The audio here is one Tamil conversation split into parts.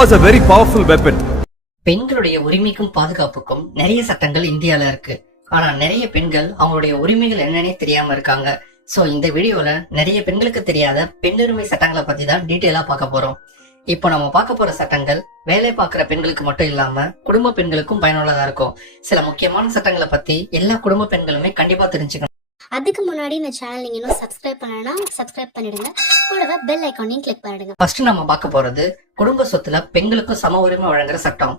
is a very powerful weapon. பெண்களுடைய உரிமைக்கும் பாதுகாப்புக்கும் நிறைய சட்டங்கள் இந்தியால இருக்கு. ஆனா நிறைய பெண்கள் அவங்களுடைய உரிமைகள் என்னன்னே தெரியாம இருக்காங்க. சோ இந்த வீடியோல நிறைய பெண்களுக்கு தெரியாத பெண்ணுரிமை சட்டங்களை பத்தி தான் டீட்டெயிலா பார்க்க போறோம். இப்போ நம்ம பார்க்க போற சட்டங்கள் வேலை பார்க்குற பெண்களுக்கு மட்டும் இல்லாம குடும்ப பெண்களுக்கும் பயனுள்ளதா இருக்கும். சில முக்கியமான சட்டங்களை பத்தி எல்லா குடும்ப பெண்களுமே கண்டிப்பா தெரிஞ்சுக்கணும். அதுக்கு முன்னாடி இந்த சேனல் நீங்க இன்னும் சப்ஸ்கிரைப் பண்ணலனா சப்ஸ்கிரைப் பண்ணிடுங்க. கூடவே பெல் ஐக்கானையும் கிளிக் பண்ணிடுங்க. ஃபர்ஸ்ட் நம்ம பார்க்க போறது குடும்ப சொத்துல பெண்களுக்கு சம உரிமை வழங்குற சட்டம்.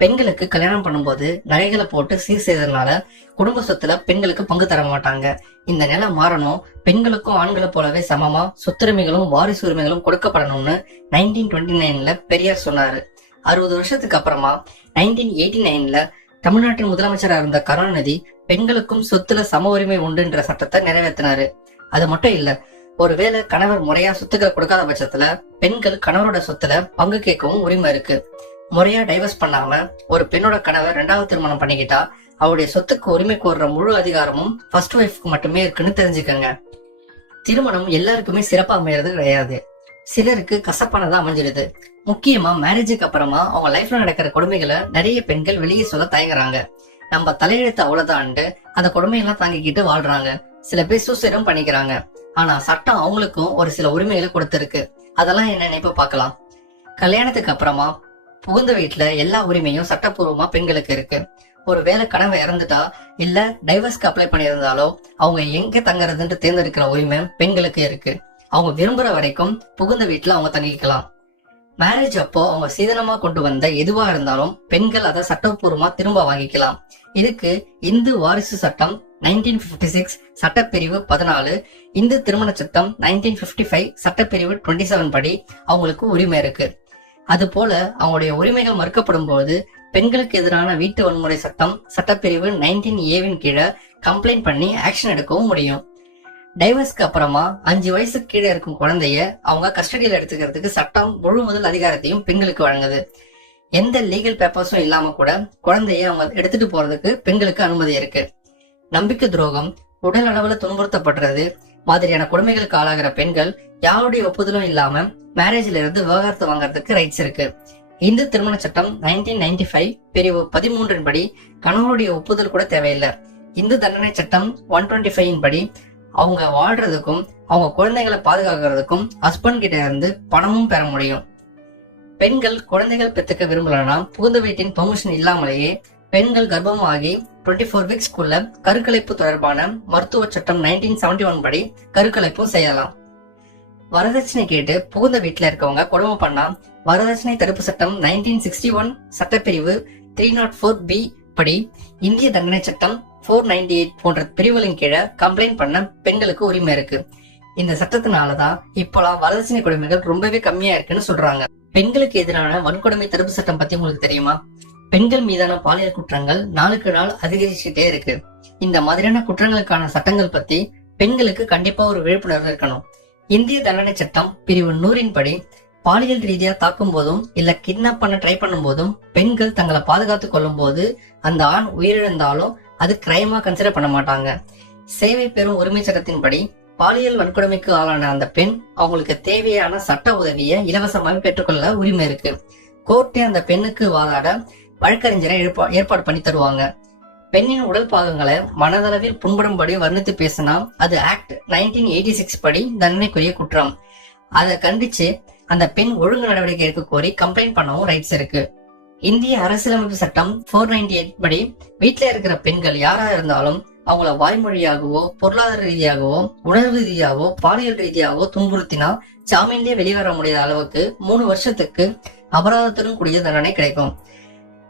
பெண்களுக்கு கல்யாணம் பண்ணும்போது நகைகளை போட்டு சீர் செய்ததுனால குடும்ப சொத்துல பெண்களுக்கு பங்கு தர மாட்டாங்க. இந்த நிலை மாறணும். பெண்களுக்கும் ஆண்களை போலவே சமமா சொத்துரிமைகளும் வாரிசு உரிமைகளும் கொடுக்கப்படணும்னு நைன்டீன் டுவெண்ட்டி நைன்ல பெரியார் சொன்னாரு. அறுபது வருஷத்துக்கு அப்புறமா நைன்டீன் எயிட்டி நைன்ல தமிழ்நாட்டின் முதலமைச்சராக இருந்த கருணாநிதி பெண்களுக்கும் சொத்துல சம உரிமை உண்டுன்ற சட்டத்தை நிறைவேற்றினாரு அது மட்டும் இல்ல ஒருவேளை கணவர் முறையா சொத்துக்களை கொடுக்காத பட்சத்துல பெண்கள் கணவரோட சொத்துல பங்கு கேட்கவும் உரிமை இருக்கு. முறையா டைவர்ஸ் பண்ணாம ஒரு பெண்ணோட கணவர் ரெண்டாவது திருமணம் பண்ணிக்கிட்டா அவருடைய சொத்துக்கு உரிமை கோர்ற முழு அதிகாரமும் ஃபர்ஸ்ட் ஒய்ஃப்க்கு மட்டுமே இருக்குன்னு தெரிஞ்சுக்கங்க. திருமணம் எல்லாருக்குமே சிறப்பா அமையறது கிடையாது. சிலருக்கு கசப்பானதா அமைஞ்சிடுது முக்கியமா மேரேஜுக்கு அப்புறமா அவங்க லைஃப்ல நடக்கிற கொடுமைகளை நிறைய பெண்கள் வெளியே சொல்ல தயங்குறாங்க. நம்ம தலையெழுத்து அவ்வளவுதான்ட்டு அந்த கொடுமையெல்லாம் தாங்கிக்கிட்டு வாழ்றாங்க. சில பேர் சூசைடும் பண்ணிக்கிறாங்க. ஆனா சட்டம் அவங்களுக்கும் ஒரு சில உரிமைகளை கொடுத்திருக்கு. அதெல்லாம் என்னன்னு இப்ப பார்க்கலாம்? கல்யாணத்துக்கு அப்புறமா புகுந்த வீட்டுல எல்லா உரிமையும் சட்டப்பூர்வமா பெண்களுக்கு இருக்கு. ஒருவேளை கணவன் இறந்துட்டா இல்ல டைவர்ஸ்க்கு அப்ளை பண்ணியிருந்தாலோ அவங்க எங்க தங்குறதுன்னு தேர்ந்தெடுக்கிற உரிமை பெண்களுக்கு இருக்கு. அவங்க விரும்புற வரைக்கும் புகுந்த வீட்டுல அவங்க தங்கிக்கலாம். மேரேஜ் அப்போ அவங்க சீதனமா கொண்டு வந்த எதுவா இருந்தாலும் பெண்கள் அதை சட்டப்பூர்வமா திரும்ப வாங்கிக்கலாம். இதுக்கு இந்து வாரிசு சட்டம் நைன்டீன் பிப்டி சிக்ஸ் சட்டப்பிரிவு பதினாலு. இந்து திருமண சட்டம் நைன்டீன் பிப்டி ஃபைவ் சட்டப்பிரிவு டுவெண்ட்டி செவன் படி அவங்களுக்கு உரிமை இருக்கு. அது போல அவங்களுடைய உரிமைகள் மறுக்கப்படும் போது பெண்களுக்கு எதிரான வீட்டு வன்முறை சட்டம் சட்டப்பிரிவு நைன்டீன் ஏவின் கீழே கம்ப்ளைண்ட் பண்ணி ஆக்ஷன் எடுக்கவும் முடியும். டைவர்ஸ்க்கு அப்புறமா அஞ்சு வயசுக்கு கீழே இருக்கும் குழந்தைய அவங்க கஸ்டடியில் எடுத்துக்கிறதுக்கு சட்டம் முழு முதல் அதிகாரத்தையும் பெண்களுக்கு வழங்குது. எந்த லீகல் பேப்பர்ஸும் இல்லாம கூட குழந்தைய அவங்க எடுத்துட்டு போறதுக்கு பெண்களுக்கு அனுமதி இருக்கு. நம்பிக்கை துரோகம் உடல் அளவுல துன்புறுத்தப்படுறது மாதிரியான கொடுமைகளுக்கு ஆளாகிற பெண்கள் யாருடைய ஒப்புதலும் இல்லாம மேரேஜ்ல இருந்து விவகாரத்தை வாங்குறதுக்கு ரைட்ஸ் இருக்கு. இந்து திருமண சட்டம் நைன்டீன் நைன்டி ஃபைவ் பிரிவு பதிமூன்றின் படி கணவருடைய ஒப்புதல் கூட தேவையில்லை. இந்து தண்டனை சட்டம் ஒன் டுவெண்ட்டி ஃபைவ் படி அவங்க வாழ்றதுக்கும் அவங்க குழந்தைகளை பாதுகாக்கிறதுக்கும் ஹஸ்பண்ட் கிட்ட இருந்து பணமும் பெற முடியும். பெண்கள் குழந்தைகள் பெற்றுக்க விரும்பலன்னா புகுந்த வீட்டின் பெர்மிஷன் இல்லாமலேயே பெண்கள் கர்ப்பமாகி டுவெண்ட்டி ஃபோர் வீக்ஸ்க்குள்ள கருக்கலைப்பு தொடர்பான மருத்துவ சட்டம் நைன்டீன் செவன்டி ஒன் படி கருக்கலைப்பும் செய்யலாம். வரதட்சணை கேட்டு புகுந்த வீட்டில் இருக்கவங்க கொடுமை பண்ணா வரதட்சணை தடுப்பு சட்டம் நைன்டீன் சிக்ஸ்டி ஒன் சட்டப்பிரிவு த்ரீ நாட் ஃபோர் பி படி இந்திய தண்டனை சட்டம் ஃபோர் நைன்டி எயிட் போன்ற பிரிவுகளின் கீழே கம்ப்ளைண்ட் பண்ண பெண்களுக்கு உரிமை இருக்கு. இந்த சட்டத்தினாலதான் இப்போலாம் வரதட்சணை கொடுமைகள் ரொம்பவே கம்மியா இருக்குன்னு சொல்றாங்க. பெண்களுக்கு எதிரான வன்கொடுமை தடுப்பு சட்டம் பத்தி உங்களுக்கு தெரியுமா? பெண்கள் மீதான பாலியல் குற்றங்கள் நாளுக்கு நாள் அதிகரிச்சுட்டே இருக்கு. இந்த மாதிரியான குற்றங்களுக்கான சட்டங்கள் பத்தி பெண்களுக்கு கண்டிப்பா ஒரு விழிப்புணர்வு இருக்கணும். இந்திய தண்டனை சட்டம் பிரிவு நூறின் படி பாலியல் ரீதியா தாக்கும் போதும் இல்ல கிட்னாப் பண்ண ட்ரை பண்ணும் போதும் பெண்கள் தங்களை பாதுகாத்துக் கொள்ளும் போது அந்த ஆண் உயிரிழந்தாலும் அது கிரைமா கன்சிடர் பண்ண மாட்டாங்க. சேவை பெறும் உரிமை சட்டத்தின்படி பாலியல் வன்கொடுமைக்கு ஆளான அந்த பெண் அவங்களுக்கு தேவையான சட்ட உதவியை இலவசமாக பெற்றுக்கொள்ள உரிமை இருக்கு. கோர்ட்டே அந்த பெண்ணுக்கு வாதாட வழக்கறிஞரை ஏற்பாடு பண்ணி தருவாங்க. பெண்ணின் உடல் பாகங்களை மனதளவில் புண்படும்படி வர்ணித்து பேசினா அது ஆக்ட் நைன்டீன் எயிட்டி சிக்ஸ் படி தண்டனைக்குரிய குற்றம். அதை கண்டிச்சு அந்த பெண் ஒழுங்கு நடவடிக்கை எடுக்க கோரி கம்ப்ளைண்ட் பண்ணவும் ரைட்ஸ் இருக்கு. இந்திய அரசியலமைப்பு சட்டம் ஃபோர் நைன்டி எயிட் படி வீட்டுல இருக்கிற பெண்கள் யாரா இருந்தாலும் அவங்கள வாய்மொழியாகவோ பொருளாதார ரீதியாகவோ உணர்வு ரீதியாகவோ பாலியல் ரீதியாகவோ துன்புறுத்தினா ஜாமீன்லேயே வெளிவர முடியாத அளவுக்கு மூணு வருஷத்துக்கு அபராதத்துடன் கூடிய தண்டனை கிடைக்கும்.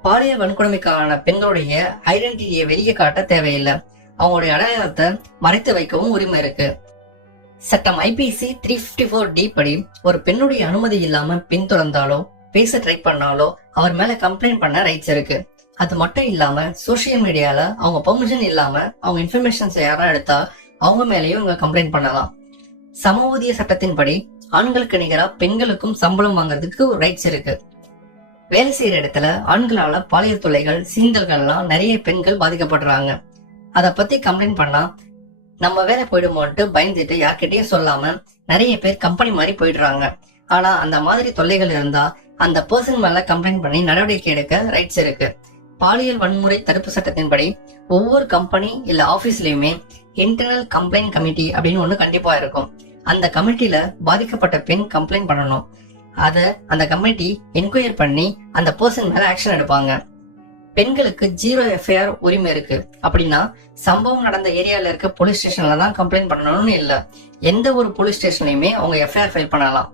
பாலியல் வன்கொடுமைக்கான பெண்களுடைய ஐடென்டிட்டியை வெளியே காட்ட தேவையில்லை. அவங்களுடைய அடையாளத்தை மறைத்து வைக்கவும் உரிமை இருக்கு. சட்டம் IPC three fifty four D படி ஒரு பெண்ணுடைய அனுமதி இல்லாம பின்தொடர்ந்தாலோ பேச ட்ரை பண்ணாலோ அவர் மேல கம்ப்ளைண்ட் பண்ண ரைட்ஸ் இருக்கு. அது மட்டும் இல்லாம சோசியல் மீடியால அவங்க பெர்மிஷன் இல்லாம அவங்க இன்ஃபர்மேஷன்ஸ் யாரா எடுத்தா அவங்க மேலயும் இவங்க கம்ப்ளைண்ட் பண்ணலாம். சம ஊதிய சட்டத்தின்படி ஆண்களுக்கு நிகரா பெண்களுக்கும் சம்பளம் வாங்குறதுக்கு ரைட்ஸ் இருக்கு. வேலை செய்யற இடத்துல ஆண்களால பாலியல் தொல்லைகள் சீண்டல்கள்லாம் நிறைய பெண்கள் பாதிக்கப்படுறாங்க. அத பத்தி கம்ப்ளைண்ட் பண்ணா நம்ம வேலை போயிடுமோன்ட்டு பயந்துட்டு யார்கிட்டயும் சொல்லாம நிறைய பேர் கம்பெனி மாதிரி போயிடுறாங்க. ஆனா அந்த மாதிரி தொல்லைகள் இருந்தா அந்த பர்சன் மேல கம்ப்ளைண்ட் பண்ணி நடவடிக்கை எடுக்க ரைட்ஸ் இருக்கு. பாலியல் வன்முறை தடுப்பு சட்டத்தின்படி ஒவ்வொரு கம்பெனி இல்ல ஆபீஸ்லயுமே இன்டர்னல் கம்ப்ளைண்ட் கமிட்டி அப்படின்னு ஒண்ணு கண்டிப்பா இருக்கும். அந்த கமிட்டில பாதிக்கப்பட்ட பெண் கம்ப்ளைண்ட் பண்ணணும். அத அந்த கமிட்டி என்கொயர் பண்ணி அந்த பர்சன் மேல ஆக்ஷன் எடுப்பாங்க. பெண்களுக்கு ஜீரோ எஃப்ஐஆர் உரிமை இருக்கு. அப்படின்னா சம்பவம் நடந்த ஏரியால இருக்க போலீஸ் ஸ்டேஷன்ல தான் கம்ப்ளைண்ட் பண்ணணும்னு இல்ல. எந்த ஒரு போலீஸ் ஸ்டேஷன்லயுமே அவங்க எஃப்ஐஆர் ஃபைல் பண்ணலாம்.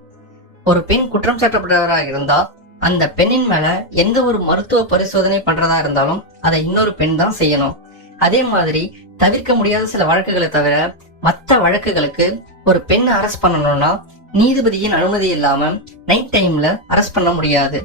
ஒரு பெண் குற்றம் சாட்டப்பட்டவராக இருந்தா அந்த பெண்ணின் மேல எந்த ஒரு மருத்துவ பரிசோதனை பண்றதா இருந்தாலும் அதை இன்னொரு பெண் தான் செய்யணும். அதே மாதிரி தவிர்க்க முடியாத சில வழக்குகளை தவிர மத்த வழக்குகளுக்கு ஒரு பெண் அரெஸ்ட் பண்ணணும்னா நீதிபதியின் அனுமதி இல்லாம நைட் டைம்ல அரெஸ்ட் பண்ண முடியாது.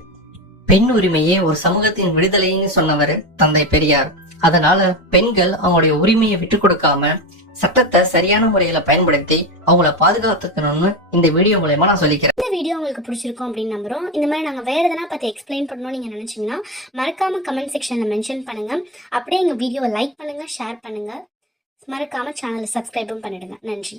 பெண் உரிமையே ஒரு சமூகத்தின் விடுதலைன்னு சொன்னவர் தந்தை பெரியார். அதனால பெண்கள் அவங்களுடைய உரிமையை விட்டு கொடுக்காம சட்டத்தை சரியான முறையில பயன்படுத்தி அவங்கள பாதுகாத்துக்கணும்னு இந்த வீடியோ மூலயமா நான் சொல்லிக்கிறேன். இந்த வீடியோ உங்களுக்கு பிடிச்சிருக்கும் அப்படின்னு நம்புறோம். இந்த மாதிரி நாங்க வேற எதனா பத்தி எக்ஸ்பிளைன் பண்ணணும்னு நீங்க நினைச்சீங்கன்னா மறக்காம கமெண்ட் செக்ஷன்ல மென்ஷன் பண்ணுங்க. அப்படியே எங்க வீடியோவை லைக் பண்ணுங்க ஷேர் பண்ணுங்க. மறக்காம சேனலை சப்ஸ்கிரைபும் பண்ணிடுங்க. நன்றி.